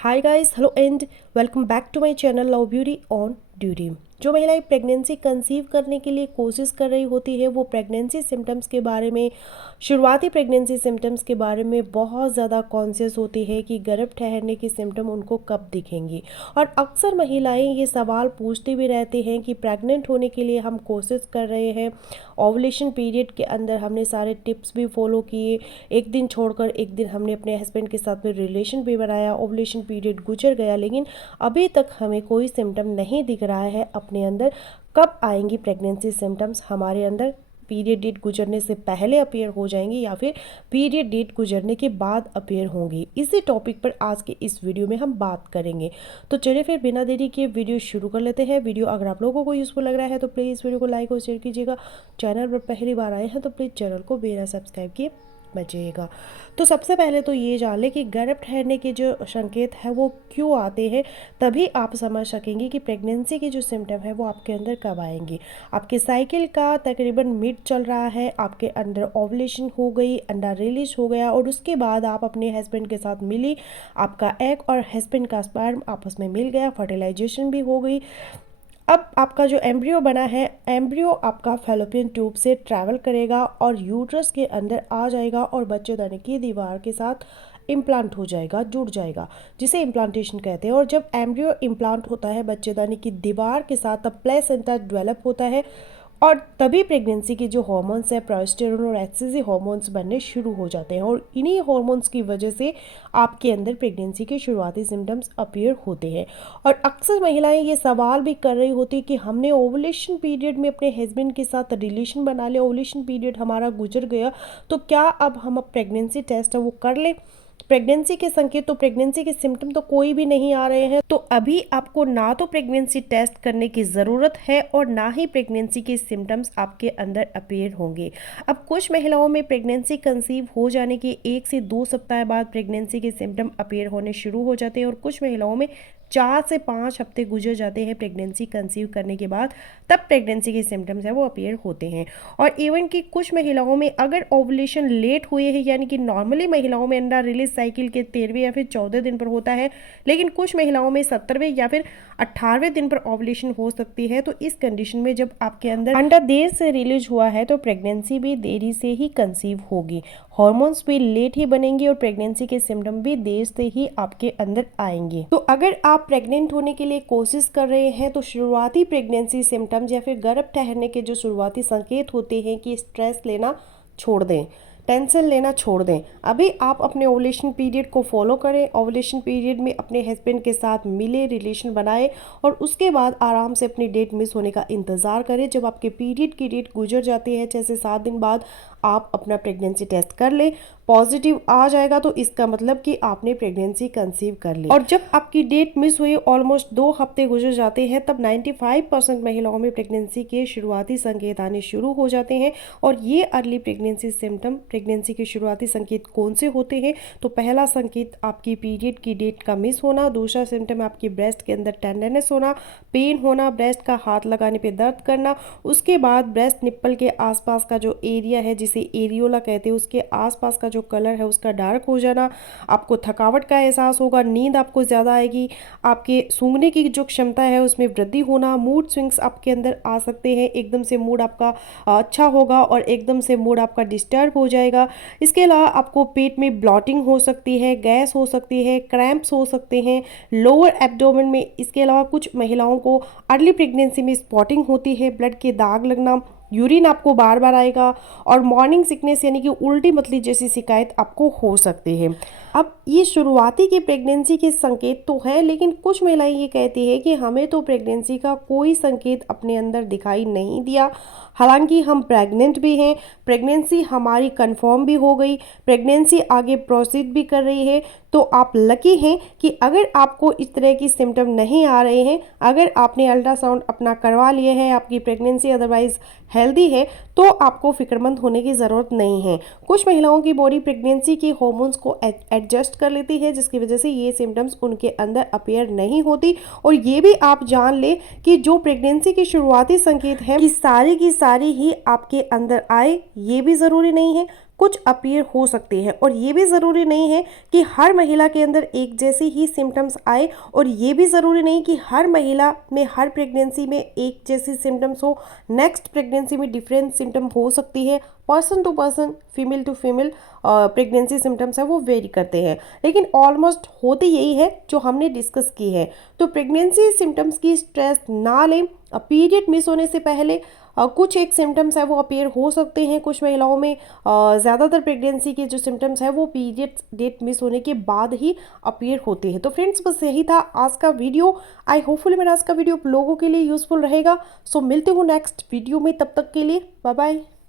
Hi guys, hello and welcome back to my channel Love Beauty on Duty. जो महिलाएं pregnancy conceive करने के लिए कोशिश कर रही होती है वो प्रेगनेंसी सिम्टम्स के बारे में, शुरुआती प्रेगनेंसी सिम्टम्स के बारे में बहुत ज़्यादा कॉन्शियस होती है कि गर्भ ठहरने की सिम्टम उनको कब दिखेंगी। और अक्सर महिलाएं ये सवाल पूछती भी रहती हैं कि प्रेग्नेंट होने के लिए हम कोशिश कर रहे हैं, ओवुलेशन पीरियड के अंदर हमने सारे टिप्स भी फॉलो किए, एक दिन छोड़कर एक दिन हमने अपने हस्बैंड के साथ में रिलेशन भी बनाया, ओवुलेशन पीरियड गुजर गया, लेकिन अभी तक हमें कोई सिम्टम नहीं दिख रहा है अपने अंदर। कब आएंगी प्रेगनेंसी सिम्टम्स हमारे अंदर? पीरियड डेट गुजरने से पहले अपीयर हो जाएंगी या फिर पीरियड डेट गुजरने के बाद अपीयर होंगी? इसी टॉपिक पर आज के इस वीडियो में हम बात करेंगे। तो चलिए फिर बिना देरी के वीडियो शुरू कर लेते हैं। वीडियो अगर आप लोगों को यूजफुल लग रहा है तो प्लीज़ इस वीडियो को लाइक और शेयर कीजिएगा। चैनल पर पहली बार आए हैं तो प्लीज़ चैनल को बिना सब्सक्राइब किए बचेगा। तो सबसे पहले तो ये जान लें कि गर्भ ठहरने के जो संकेत है वो क्यों आते हैं, तभी आप समझ सकेंगे कि प्रेगनेंसी के जो सिम्टम है वो आपके अंदर कब आएंगे। आपके साइकिल का तकरीबन मिड चल रहा है, आपके अंदर ओवुलेशन हो गई, अंडा रिलीज हो गया और उसके बाद आप अपने हस्बैंड के साथ मिली, आपका एग और हस्बैंड का स्पर्म आपस में मिल गया, फर्टिलाइजेशन भी हो गई। अब आपका जो एम्ब्रियो बना है, एम्ब्रियो आपका फैलोपियन ट्यूब से ट्रैवल करेगा और यूट्रस के अंदर आ जाएगा और बच्चेदानी की दीवार के साथ इम्प्लांट हो जाएगा, जुड़ जाएगा, जिसे इम्प्लांटेशन कहते हैं। और जब एम्ब्रियो इम्प्लांट होता है बच्चेदानी की दीवार के साथ, तब प्लेसेंटा डेवलप होता है और तभी प्रेगनेंसी के जो हार्मोन्स है, प्रोजेस्टेरोन और एचसीजी हार्मोन्स बनने शुरू हो जाते हैं और इन्हीं हार्मोन्स की वजह से आपके अंदर प्रेगनेंसी के शुरुआती सिम्टम्स अपीयर होते हैं। और अक्सर महिलाएं ये सवाल भी कर रही होती कि हमने ओवुलेशन पीरियड में अपने हस्बैंड के साथ रिलेशन बना लिया, ओवुलेशन पीरियड हमारा गुजर गया, तो क्या अब हम प्रेगनेंसी टेस्ट है वो कर लें? प्रेगनेंसी के संकेत तो, प्रेगनेंसी के सिम्टम तो कोई भी नहीं आ रहे हैं, तो अभी आपको ना तो प्रेगनेंसी टेस्ट करने की ज़रूरत है और ना ही प्रेगनेंसी के सिम्टम्स आपके अंदर अपीयर होंगे। अब कुछ महिलाओं में प्रेगनेंसी कंसीव हो जाने के 1 से 2 सप्ताह बाद प्रेगनेंसी के सिम्टम अपीयर होने शुरू हो जाते हैं और कुछ महिलाओं में 4 से 5 हफ्ते गुजर जाते हैं प्रेगनेंसी कंसीव करने के बाद, तब प्रेगनेंसी के सिम्टम्स है वो अपीयर होते हैं। और इवन कि कुछ महिलाओं में अगर ओवुलेशन लेट हुए हैं, यानी कि नॉर्मली महिलाओं में अंडा रिलीज साइकिल के 13वें या फिर 14 दिन पर होता है, लेकिन कुछ महिलाओं में 17वें या फिर 18वें दिन पर ओवुलेशन हो सकती है। तो इस कंडीशन में जब आपके अंदर अंडा देर से रिलीज हुआ है तो प्रेगनेंसी भी देरी से ही कंसीव होगी, हॉर्मोन्स भी लेट ही बनेंगे और प्रेगनेंसी के सिम्टम भी देर से ही आपके अंदर आएंगे। तो अगर आप प्रेग्नेंट होने के लिए कोशिश कर रहे हैं तो शुरुआती प्रेगनेंसी सिम्टम्स या फिर गर्भ ठहरने के जो शुरुआती संकेत होते हैं कि स्ट्रेस लेना छोड़ दें, टेंशन लेना छोड़ दें। अभी आप अपने ओवुलेशन पीरियड को फॉलो करें, ओवुलेशन पीरियड में अपने हस्बैंड के साथ मिले, रिलेशन बनाए और उसके बाद आराम से अपनी डेट मिस होने का इंतज़ार करें। जब आपके पीरियड की डेट गुजर जाती है 6 से 7 दिन बाद, आप अपना प्रेगनेंसी टेस्ट कर लें, पॉजिटिव आ जाएगा तो इसका मतलब कि आपने प्रेगनेंसी कंसीव कर ली। और जब आपकी डेट मिस हुई, ऑलमोस्ट 2 हफ्ते गुजर जाते हैं, तब 95% महिलाओं में प्रेगनेंसी के शुरुआती संकेत आने शुरू हो जाते हैं। और ये अर्ली प्रेगनेंसी सिम्टम, प्रेगनेंसी के शुरुआती संकेत कौन से होते हैं? तो पहला संकेत आपकी पीरियड की डेट का मिस होना, दूसरा सिम्टम आपकी ब्रेस्ट के अंदर टेंडरनेस होना, पेन होना, ब्रेस्ट का हाथ लगाने पे दर्द करना, उसके बाद ब्रेस्ट निप्पल के आसपास का जो एरिया है जिसे एरियोला कहते हैं, उसके आसपास का जो कलर है उसका डार्क हो जाना, आपको थकावट का एहसास होगा, नींद आपको ज़्यादा आएगी, आपके सूंघने की जो क्षमता है उसमें वृद्धि होना, मूड स्विंग्स आपके अंदर आ सकते हैं, एकदम से मूड आपका अच्छा होगा और एकदम से मूड आपका डिस्टर्ब हो जाएगा। इसके अलावा आपको पेट में ब्लॉटिंग हो सकती है, गैस हो सकती है, क्रैम्प्स हो सकते हैं लोअर एब्डोमेन में। इसके अलावा कुछ महिलाओं को अर्ली प्रेगनेंसी में स्पॉटिंग होती है, ब्लड के दाग लगना, यूरिन आपको बार बार आएगा और मॉर्निंग सिकनेस यानी कि उल्टी मतली जैसी शिकायत आपको हो सकती है। अब ये शुरुआती की प्रेगनेंसी के संकेत तो है, लेकिन कुछ महिलाएं ये कहती है कि हमें तो प्रेगनेंसी का कोई संकेत अपने अंदर दिखाई नहीं दिया, हालांकि हम प्रेग्नेंट भी हैं, प्रेगनेंसी हमारी कंफर्म भी हो गई, प्रेगनेंसी आगे प्रोसीड भी कर रही है। तो आप लकी हैं कि अगर आपको इस तरह की सिम्टम नहीं आ रहे हैं, अगर आपने अल्ट्रासाउंड अपना करवा लिए हैं, आपकी प्रेगनेंसी अदरवाइज हेल्दी है, तो आपको फिक्रमंद होने की ज़रूरत नहीं है। कुछ महिलाओं की बॉडी प्रेगनेंसी के हार्मोन्स को एडजस्ट कर लेती है, जिसकी वजह से ये सिम्टम्स उनके अंदर अपीयर नहीं होती। और ये भी आप जान ले कि जो प्रेगनेंसी के शुरुआती संकेत हैं कि सारी की सारी ही आपके अंदर आए, ये भी ज़रूरी नहीं है। कुछ अपीयर हो सकते हैं। और ये भी ज़रूरी नहीं है कि हर महिला के अंदर एक जैसे ही सिम्टम्स आए, और ये भी ज़रूरी नहीं कि हर महिला में हर प्रेगनेंसी में एक जैसी सिम्टम्स हो। नेक्स्ट प्रेगनेंसी में डिफरेंट सिम्टम हो सकती है। Person to person, female to female pregnancy symptoms है वो वेरी करते हैं, लेकिन ऑलमोस्ट होते यही है जो हमने डिस्कस की है। तो प्रेगनेंसी सिम्टम्स की स्ट्रेस ना लें। पीरियड मिस होने से पहले कुछ एक सिम्टम्स है वो अपीयर हो सकते हैं कुछ महिलाओं में। ज़्यादातर प्रेगनेंसी के जो सिम्टम्स है वो पीरियड डेट मिस होने के बाद ही अपीयर होते हैं। तो फ्रेंड्स, बस यही था आज का वीडियो। आई होपफुली मेरा आज का वीडियो आप लोगों के लिए यूज़फुल रहेगा। सो मिलते हूँ नेक्स्ट वीडियो में, तब तक के लिए बाय बाय।